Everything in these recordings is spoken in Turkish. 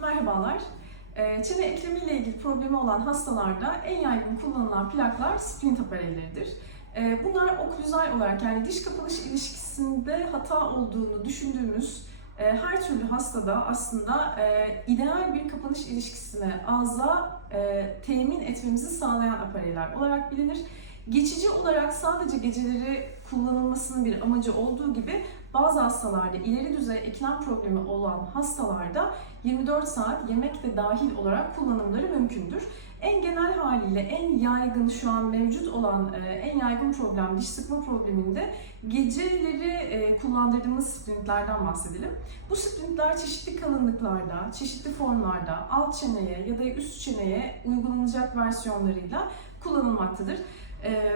Merhabalar. Ee, Çene eklemi ile ilgili problemi olan hastalarda en yaygın kullanılan plaklar splint apareyleridir. Ee, Bunlar oklüzal olarak yani diş kapanış ilişkisinde hata olduğunu düşündüğümüz e, her türlü hastada aslında e, ideal bir kapanış ilişkisini ağza e, temin etmemizi sağlayan apareyler olarak bilinir. Geçici olarak sadece geceleri kullanılmasının bir amacı olduğu gibi bazı hastalarda ileri düzey eklem problemi olan hastalarda 24 saat yemek de dahil olarak kullanımları mümkündür. En genel haliyle en yaygın şu an mevcut olan e, en yaygın problem diş sıkma probleminde geceleri e, kullandırdığımız splintlerden bahsedelim. Bu splintler çeşitli kalınlıklarda, çeşitli formlarda alt çeneye ya da üst çeneye uygulanacak versiyonlarıyla kullanılmaktadır. E,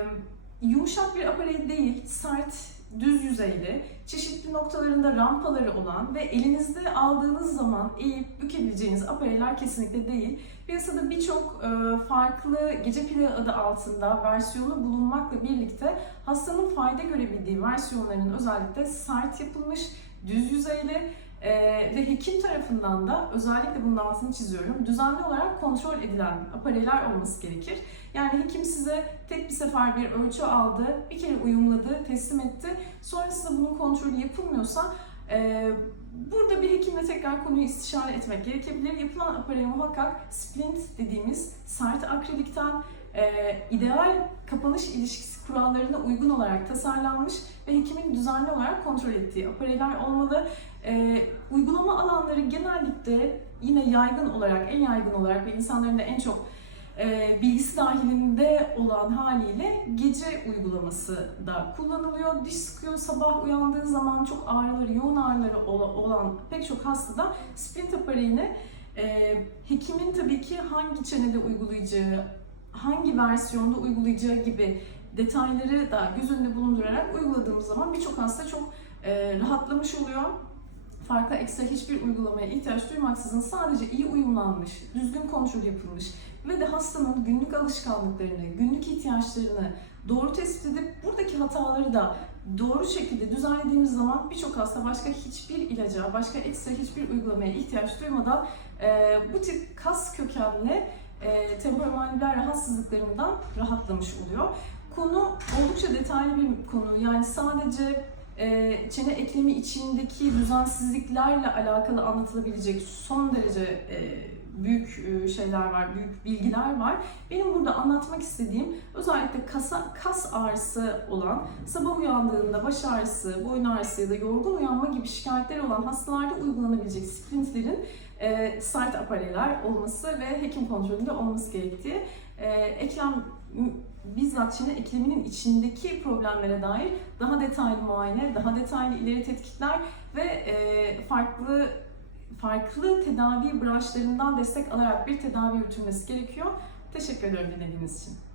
yumuşak bir aparey değil, sert, düz yüzeyli, çeşitli noktalarında rampaları olan ve elinizde aldığınız zaman eğip bükebileceğiniz apareyler kesinlikle değil. Piyasada birçok e, farklı gece plağı adı altında versiyonu bulunmakla birlikte hastanın fayda görebildiği versiyonların özellikle sert yapılmış, düz yüzeyli e, ve hekim tarafından da özellikle bunun altını çiziyorum. Düzenli olarak kontrol edilen apareyler olması gerekir. Yani hekim size tek bir sefer bir ölçü aldı, bir kere uyumladı, teslim etti. Sonrasında bunun kontrolü yapılmıyorsa e, burada bir hekimle tekrar konuyu istişare etmek gerekebilir. Yapılan aparey muhakkak splint dediğimiz sert akrilikten e, ideal kapanış ilişkisi kurallarına uygun olarak tasarlanmış ve hekimin düzenli olarak kontrol ettiği apareyler olmalı. E, uygulama alanları genellikle yine yaygın olarak, en yaygın olarak ve insanların da en çok e, bilgisi dahilinde olan haliyle gece uygulaması da kullanılıyor. Diş sıkıyor, sabah uyandığı zaman çok ağrıları, yoğun ağrıları ola- olan pek çok hastada splint apareyini e, hekimin tabii ki hangi çenede uygulayacağı, hangi versiyonda uygulayacağı gibi detayları da göz önünde bulundurarak uyguladığımız zaman birçok hasta çok e, rahatlamış oluyor. Farklı ekstra hiçbir uygulamaya ihtiyaç duymaksızın sadece iyi uyumlanmış, düzgün kontrol yapılmış ve de hastanın günlük alışkanlıklarını, günlük ihtiyaçlarını doğru tespit edip buradaki hataları da doğru şekilde düzenlediğimiz zaman birçok hasta başka hiçbir ilaca, başka ekstra hiçbir uygulamaya ihtiyaç duymadan e, bu tip kas kökenli e, temporomandibular rahatsızlıklarından rahatlamış oluyor. Konu oldukça detaylı bir konu. Yani sadece e, çene eklemi içindeki düzensizliklerle alakalı anlatılabilecek son derece e, büyük e, şeyler var, büyük bilgiler var. Benim burada anlatmak istediğim özellikle kasa, kas ağrısı olan, sabah uyandığında baş ağrısı, boyun ağrısı ya da yorgun uyanma gibi şikayetleri olan hastalarda uygulanabilecek splintlerin e, sert apareyler olması ve hekim kontrolünde olması gerektiği. E, eklem bizzat çene ekleminin içindeki problemlere dair daha detaylı muayene, daha detaylı ileri tetkikler ve e, farklı farklı tedavi branşlarından destek alarak bir tedavi yürütülmesi gerekiyor. Teşekkür ediyorum dinlediğiniz için.